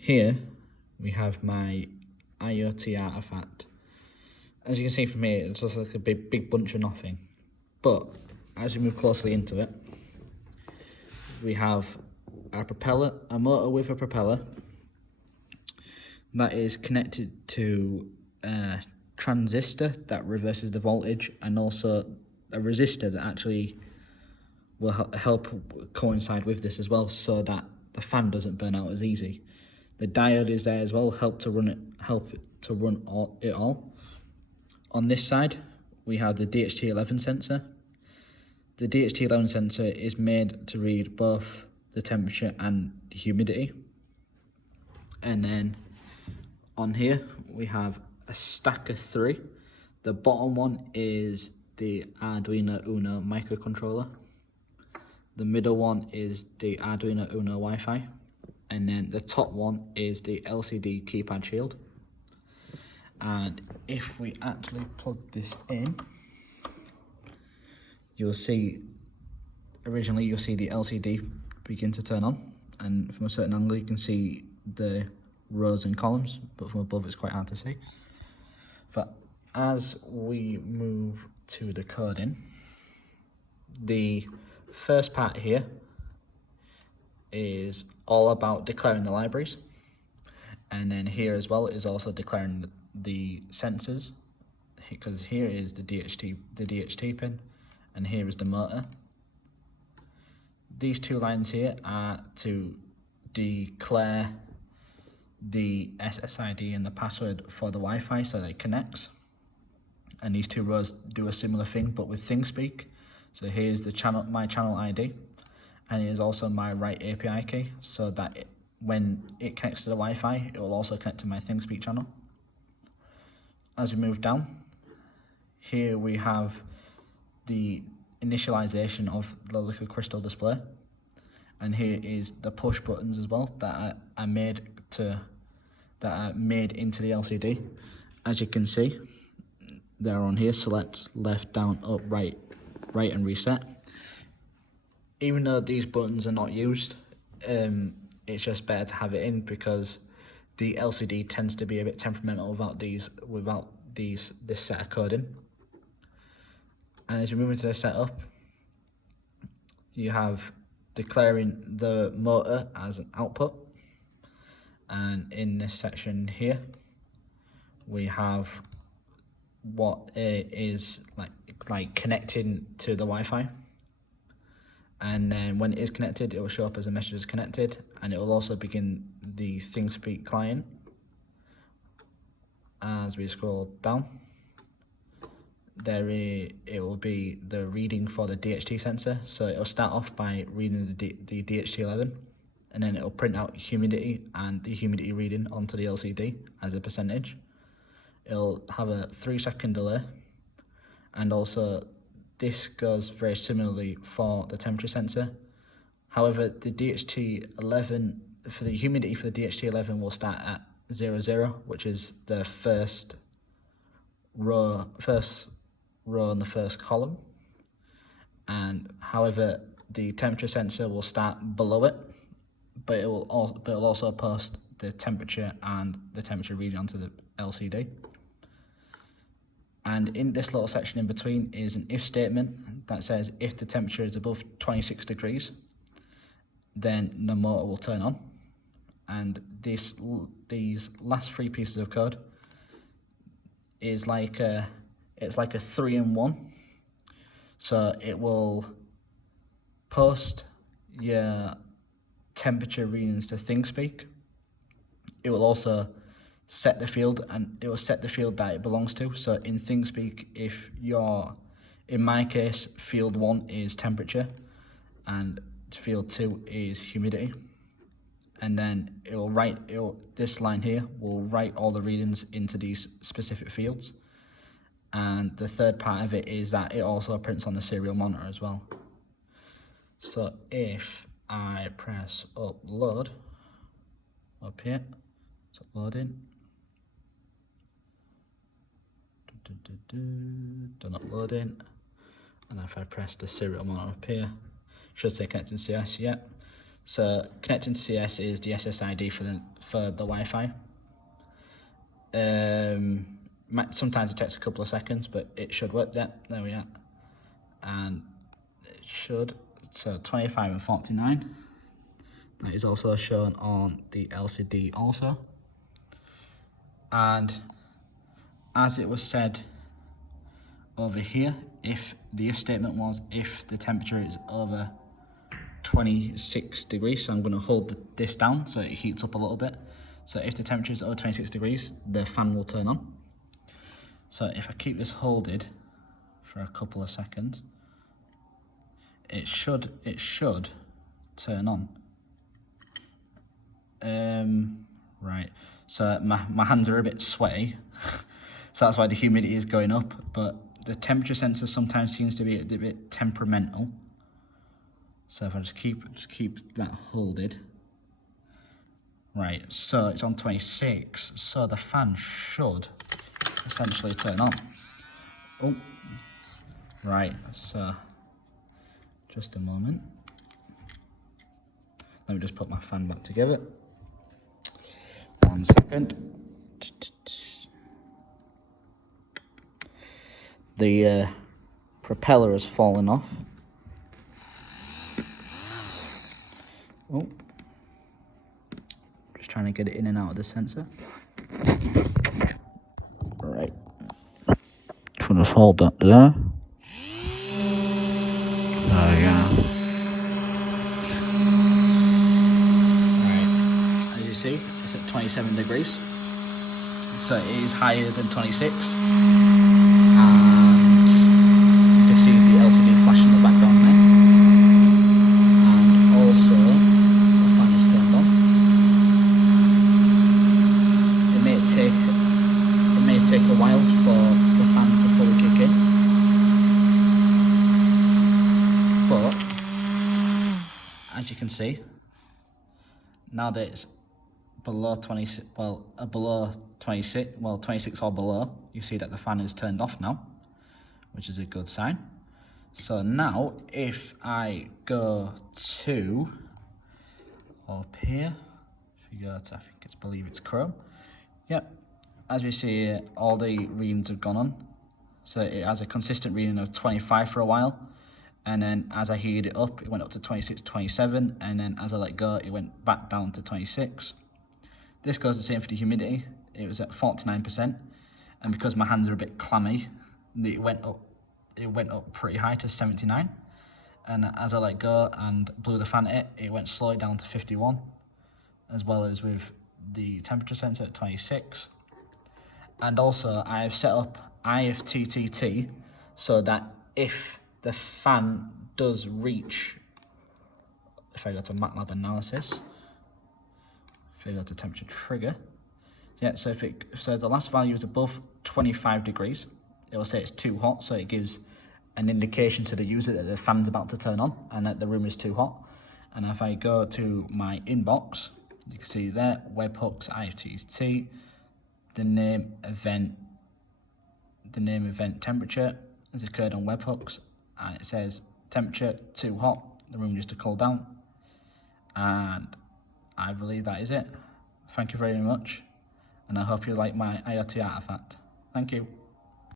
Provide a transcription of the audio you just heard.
here we have my IOT artifact. As you can see from here, it's just like a big bunch of nothing. But as we move closely into it, we have a propeller, a motor with a propeller that is connected to a transistor that reverses the voltage, and also a resistor that actually will help coincide with this as well, so that the fan doesn't burn out as easy. The diode is there as well, help to run it all. On this side, we have the DHT11 sensor. The DHT11 sensor is made to read both the temperature and the humidity. And then on here, we have a stack of 3. The bottom one is the Arduino Uno microcontroller. The middle one is the Arduino Uno Wi-Fi. And then the top one is the LCD keypad shield. And if we actually plug this in, you'll see, originally you'll see the LCD begin to turn on, and from a certain angle you can see the rows and columns, but from above it's quite hard to see. But as we move to the coding, the first part here is all about declaring the libraries, and then here as well is also declaring the sensors, because here is the DHT pin, and here is the motor. These 2 lines here are to declare the SSID and the password for the Wi-Fi so that it connects. And these 2 rows do a similar thing, but with ThingSpeak. So here's the channel, my channel ID, and here's also my write API key, so that when it connects to the Wi-Fi, it will also connect to my ThingSpeak channel. As we move down, here we have the initialization of the liquid crystal display, and here is the push buttons as well that are made into the LCD. As you can see, they're on here: select, left, down, up, right, and reset. Even though these buttons are not used, it's just better to have it in, because the LCD tends to be a bit temperamental without this set of coding. And as we move into the setup, you have declaring the motor as an output, and in this section here we have what is like connecting to the Wi-Fi, and then when it is connected, it will show up as a message is connected, and it will also begin the ThingSpeak client. As we scroll down, it will be the reading for the DHT sensor. So it will start off by reading the DHT11, and then it will print out humidity and the humidity reading onto the LCD as a percentage. It'll have a 3-second delay, and also this goes very similarly for the temperature sensor. However, the DHT11, for the humidity for the DHT11 will start at 00, which is the first row in the first column, and however the temperature sensor will start below it, but it will also post the temperature and the temperature reading onto the LCD. And in this little section in between is an if statement that says if the temperature is above 26 degrees, then the motor will turn on. And these last 3 pieces of code is it's like a 3-in-1. So it will post your temperature readings to ThingSpeak. It will also set the field, and it will set the field that it belongs to. So in ThingSpeak, in my case, field 1 is temperature and field 2 is humidity. And then this line here will write all the readings into these specific fields. And the third part of it is that it also prints on the serial monitor as well. So if I press upload up here, it's uploading. Done uploading. And if I press the serial monitor up here, should say connecting CS, yeah. So connecting to CS is the SSID for the Wi-Fi. Sometimes it takes a couple of seconds, but it should work. Yeah, there we are. And it should. So 25 and 49. That is also shown on the LCD also. And as it was said over here, if the if statement was if the temperature is over 26 degrees, so I'm going to hold this down so it heats up a little bit. So if the temperature is over 26 degrees, the fan will turn on. So if I keep this holded for a couple of seconds, it should turn on. Right, so my hands are a bit sweaty, so that's why the humidity is going up, but the temperature sensor sometimes seems to be a bit temperamental. So if I just keep that holded. Right, so it's on 26, so the fan should essentially turn on. Oh, right, so just a moment. Let me just put my fan back together. 1 second. The propeller has fallen off. Oh, just trying to get it in and out of the sensor. Right, so just hold that there. There we go. Right, as you see, it's at 27 degrees, so it is higher than 26. Take a while for the fan to fully kick in, but as you can see, now that it's below 26, below 26, 26 or below, you see that the fan is turned off now, which is a good sign. So now if I go to up here, if you go to, I believe it's Chrome, yep. As we see here, all the readings have gone on. So it has a consistent reading of 25 for a while. And then as I heated it up, it went up to 26, 27. And then as I let go, it went back down to 26. This goes the same for the humidity. It was at 49%. And because my hands are a bit clammy, it went up pretty high to 79. And as I let go and blew the fan at it, it went slowly down to 51. As well as with the temperature sensor at 26. And also, I have set up IOT so that if the fan does reach, if I go to MATLAB analysis, if I go to temperature trigger, yeah, so so the last value is above 25 degrees, it will say it's too hot, so it gives an indication to the user that the fan's about to turn on and that the room is too hot. And if I go to my inbox, you can see there, webhooks, IOT, the name event temperature has occurred on webhooks, and it says temperature too hot, the room needs to cool down. And I believe that is it. Thank you very much, and I hope you like my IoT artifact. Thank you.